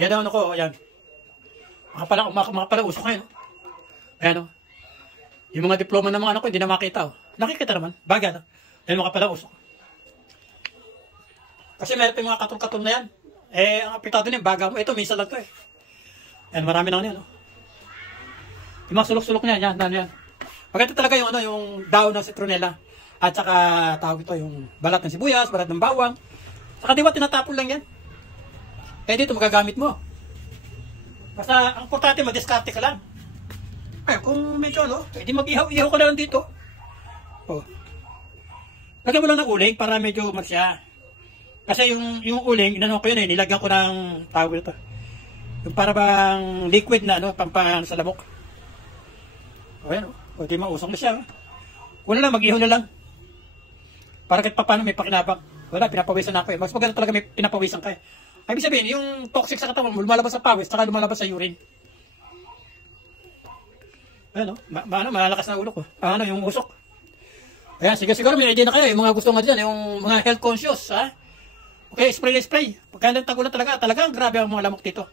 Yan ang ano ko, ayan. Makapalang usok kayo. Ayan o. Yung mga diploma ng mga anak ko, hindi na makita o. Nakikita naman, bagay na. Ayan makapalang usok. Kasi meron pa yung mga katong-katong na yan. Eh, ang apitado niya, baga mo. Ito, minsan lang to eh. Ayan, marami na yan o. Yung mga sulok-sulok niya, yan, yan. Maganda talaga yung, ano, yung daon ng citronella. At saka, tawag ito, yung balat ng sibuyas, balat ng bawang. Saka di ba, tinatapon lang yan. Eh, dito magagamit mo. Basta, ang importante, madiskarte ka lang. Ay, kung medyo ano, edi mag-ihaw-ihaw ka na lang dito. Oh. Lagyan mo lang ng uling para medyo magsya. Kasi yung uling, inano ko yun eh, nilagyan ko ng tawag ito. Yung para bang liquid na ano, pampang sa lamok. O yan, o di mausok na siya. Wala lang, mag-ihaw na lang. Para kahit paano may pakinabang. Wala, pinapawisan na ako eh. Mas maganda talaga may pinapawisan ka eh. Ay, ibig sabihin, yung toxic sa katawan mo, lumalabas sa pawis, saka lumalabas sa urine. Ano, malalakas na ulo ko. Ano, yung usok. Ayan, siguro may idea na kayo. Yung mga gusto nga dyan, yung mga health conscious, ha? Okay, spray. Pagka nagtagulan talaga, talagang grabe ang mga lamok dito.